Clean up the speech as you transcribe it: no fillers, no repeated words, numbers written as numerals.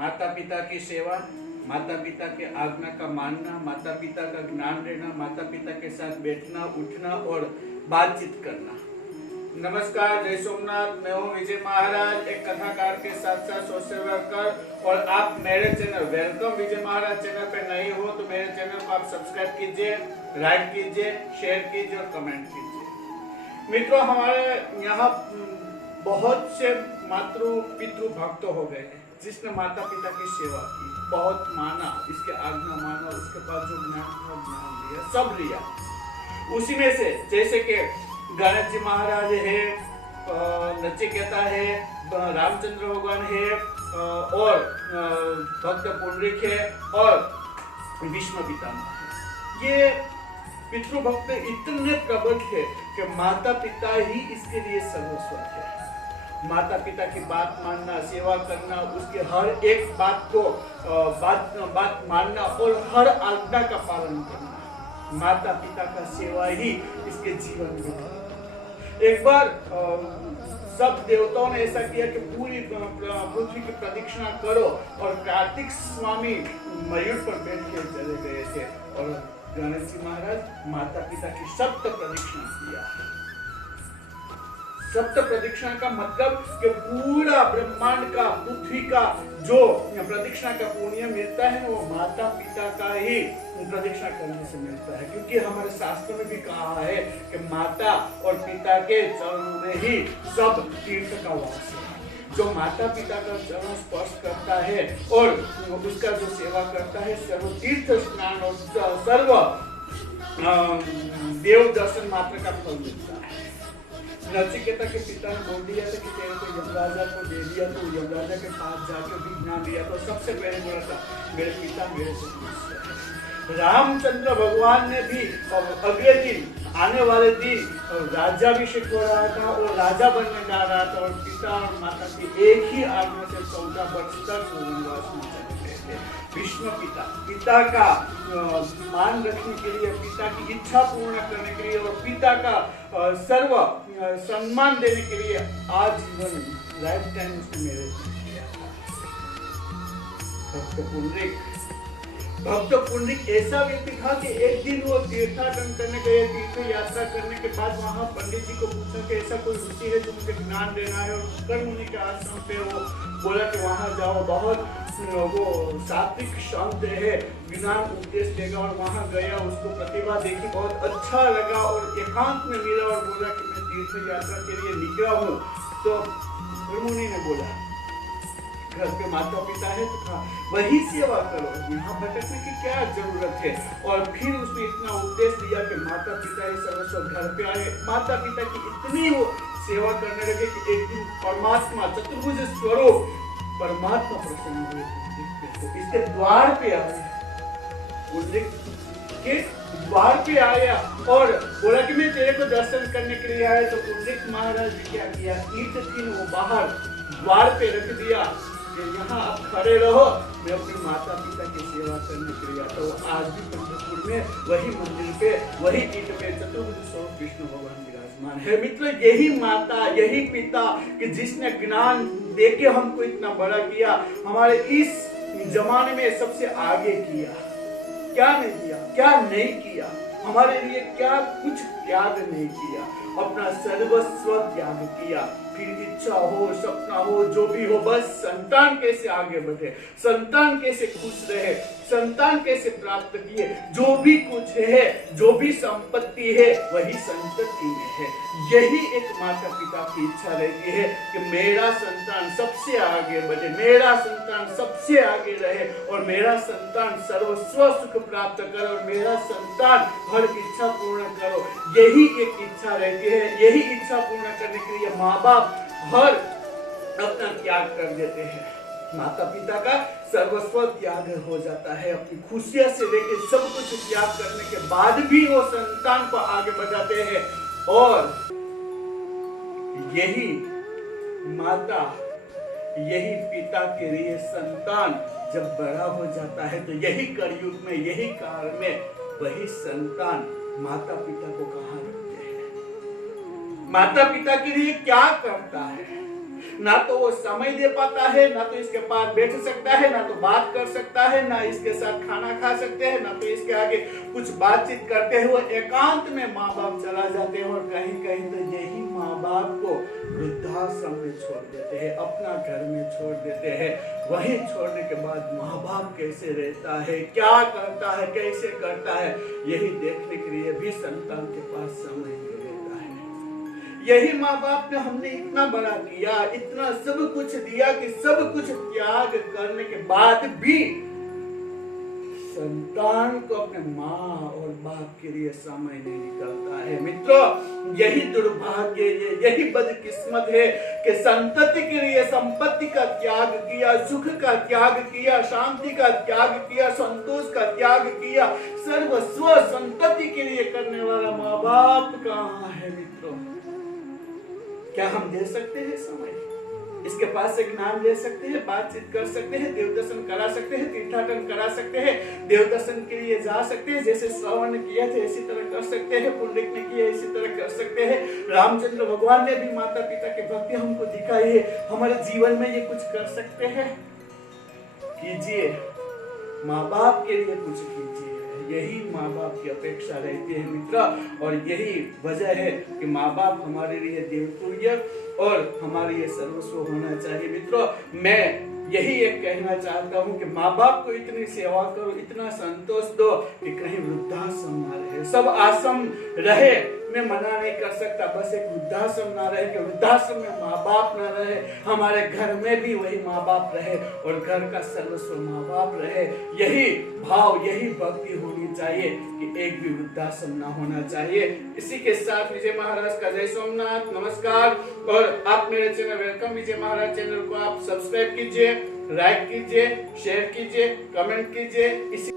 माता पिता की सेवा, माता पिता के आज्ञा का मानना, माता पिता का ज्ञान लेना, माता पिता के साथ बैठना उठना और बातचीत करना। नमस्कार, जय सोमनाथ। मैं हूँ विजय महाराज, एक कथाकार के साथ साथ सोशल वर्कर। और आप मेरे चैनल वेलकम विजय महाराज चैनल पे नए हो तो मेरे चैनल को आप सब्सक्राइब कीजिए, लाइक कीजिए, शेयर कीजिए और कमेंट कीजिए। मित्रों, हमारे यहाँ बहुत से मातृ पितृ भक्त हो गए हैं जिसने माता पिता की सेवा की, बहुत माना, इसके आज्ञा माना, उसके पास जो ज्ञान था ज्ञान लिया, सब लिया। उसी में से जैसे कि गणेश जी महाराज है, नचिकेता है, रामचंद्र भगवान है, और भक्त पुंडरीक है और भीष्म पितामह है। ये पितृभक्त इतने प्रबल है कि माता पिता ही इसके लिए सर्वस्व है। माता पिता की बात मानना, सेवा करना, उसके हर एक बात को बात मानना और हर आज्ञा का पालन करना, माता पिता का सेवा ही इसके जीवन में। एक बार सब देवताओं ने ऐसा किया कि पूरी पृथ्वी की प्रदक्षिणा करो, और कार्तिक स्वामी मयूर पर बैठ के चले गए थे और गणेश जी महाराज माता पिता की सप्त प्रदक्षिणा किया। सप्त प्रदक्षिणा का मतलब कि पूरा ब्रह्मांड का, पृथ्वी का जो प्रदक्षिणा का पुण्य मिलता है वो माता पिता का ही प्रदक्षिणा करने से मिलता है, क्योंकि हमारे शास्त्रों में भी कहा है कि माता और पिता के चरणों में ही सब तीर्थ का वास है। जो माता पिता का चरण स्पर्श करता है और उसका जो सेवा करता है, सर्व तीर्थ स्नान और सर्व देव दर्शन मात्र का फल मिलता है। नचिकेता के पिता ने बोल दिया था कि तेरे को यमराजा को दे दिया, तो यमराजा के पास जाकर भी ज्ञान दिया। तो सबसे पहले बोला था मेरे पिता मेरे से पूछ। रामचंद्र भगवान ने भी अगले दिन, आने वाले दिन राज्याभिषेक हो रहा था और राजा बनने जा रहा था, और पिता और माता की एक ही आज्ञा से 14 वर्ष तक वनवास में चले गए थे। भीष्म पिता का मान रखने के लिए, पिता की इच्छा पूर्ण करने के लिए और पिता का सर्व सम्मान देने के लिए आजीवन लाइफ टाइम उसने मेरे किया। भक्त पुंडरीक ऐसा व्यक्ति था कि एक दिन वो तीर्थाटन करने गए, तीर्थ यात्रा करने के बाद वहां पंडित जी को पूछा कि ऐसा कोई ऋषि है जो मुझे ज्ञान देना है, और कर्म मुनि के आश्रम पे वो बोला कि वहां जाओ, बहुत वो सात्विक शांत है, ज्ञान उपदेश देगा। और वहां गया, उसको प्रतिभा देखी, बहुत अच्छा लगा और एकांत में मिला और बोला कि मैं तीर्थ यात्रा के लिए निकला हूँ। तो मुनि ने बोला घर पे माता पिता है तो था वही सेवा करो, यहाँ भटकने की क्या जरूरत है। और फिर उसने इतना उपदेश दिया कि माता पिता ये सर्वस्व घर पे आए, माता पिता की इतनी वो सेवा करने लगे कि एक दिन परमात्मा, चतुर्भुज स्वरूप परमात्मा प्रसन्न हुए, इसके द्वार पे आए, के द्वार पे आया और बोला कि मैं तेरे को दर्शन करने के लिए आया। तो पुंडरीक महाराज ने क्या किया, ईंट थी वो बाहर द्वार पे रख दिया कि यहाँ आप खड़े रहो, मैं अपने माता पिता की सेवा करने के लिए आता हूँ। आज भी पंढरपुर में वही मंदिर पे, वही ईंट पे चतुर्भुज स्वरूप विष्णु भगवान विराजमान है। मित्र, यही माता, यही पिता कि जिसने ज्ञान देके हमको इतना बड़ा किया, हमारे इस जमाने में सबसे आगे किया। क्या नहीं किया, क्या नहीं किया, हमारे लिए क्या कुछ त्याग नहीं किया, अपना सर्वस्व त्याग किया। फिर इच्छा हो, सपना हो, जो भी हो, बस संतान कैसे आगे बढ़े, संतान कैसे खुश रहे, संतान कैसे प्राप्त किए, जो भी कुछ है, जो भी संपत्ति है वही संतति में है। यही एक माता पिता की इच्छा रहती है कि मेरा संतान सबसे आगे बढ़े, मेरा संतान सबसे आगे रहे और मेरा संतान सर्वस्व सुख प्राप्त करे और मेरा संतान हर इच्छा पूर्ण करो। यही एक इच्छा रहती है। यही इच्छा पूर्ण करने के लिए माँ बाप हर अपना त्याग कर देते हैं। माता पिता का सर्वस्व त्याग हो जाता है, अपनी खुशियां से लेकर सब कुछ त्याग करने के बाद भी वो संतान को आगे बढ़ाते हैं। और यही माता, यही पिता के लिए संतान जब बड़ा हो जाता है तो यही कलयुग में, यही काल में वही संतान माता पिता को कहाँ रखते हैं, माता पिता के लिए क्या करता है। ना तो वो समय दे पाता है, ना तो इसके पास बैठ सकता है, ना तो बात कर सकता है, ना इसके साथ खाना खा सकते हैं, ना तो इसके आगे कुछ बातचीत करते हुए एकांत में माँ बाप चला जाते हैं। और कहीं कहीं तो यही माँ बाप को वृद्धाश्रम में छोड़ देते हैं, अपना घर में छोड़ देते हैं। वहीं छोड़ने के बाद माँ बाप कैसे रहता है, क्या करता है, कैसे करता है, यही देखने के लिए भी संतान के पास समय नहीं रहता है। यही माँ बाप ने हमने इतना बड़ा किया, इतना सब कुछ दिया कि सब कुछ त्याग करने के बाद भी संतान को अपने माँ और बाप के लिए समय नहीं निकलता है। मित्रों, यही दुर्भाग्य है, यही बदकिस्मत है कि संतति के लिए संपत्ति का त्याग किया, सुख का त्याग किया, शांति का त्याग किया, संतोष का त्याग किया, सर्वस्व संतति के लिए करने वाला माँ बाप कहाँ है? मित्रों, क्या हम दे सकते हैं समय? इसके पास से ज्ञान ले सकते हैं, बातचीत कर सकते हैं, देव दर्शन करा सकते हैं, तीर्थाटन करा सकते हैं, देव दर्शन के लिए जा सकते हैं, जैसे श्रवण ने किया थे इसी तरह कर सकते हैं, पुंडरीक ने किया इसी तरह कर सकते हैं। रामचंद्र भगवान ने भी माता पिता की भक्ति हमको दिखाई है। हमारे जीवन में ये कुछ कर सकते हैं? कीजिए, माँ बाप के लिए कुछ कीजिए। यही माँ बाप की अपेक्षा रहती है मित्र, और यही वजह है कि माँ बाप हमारे लिए देवतुल्य और हमारे लिए सर्वस्व होना चाहिए। मित्रों, मैं यही एक कहना चाहता हूँ कि माँ बाप को इतनी सेवा करो, इतना संतोष दो कि कहीं वृद्धाश्रम ना रहे। सब आश्रम रहे, मैं मना नहीं कर सकता, बस एक वृद्धाश्रम ना रहे कि वृद्धाश्रम में माँ बाप ना रहे। हमारे घर में भी वही माँ बाप रहे और घर का सर्वस्व माँ बाप रहे। यही भाव, यही भक्ति होनी चाहिए कि एक भी वृद्धाश्रम ना होना चाहिए। इसी के साथ विजय महाराज का जय सोमनाथ, नमस्कार। और आप मेरे चैनल वेलकम विजय महाराज चैनल को आप सब्सक्राइब कीजिए, लाइक कीजिए, शेयर कीजिए, कमेंट कीजिए। इसी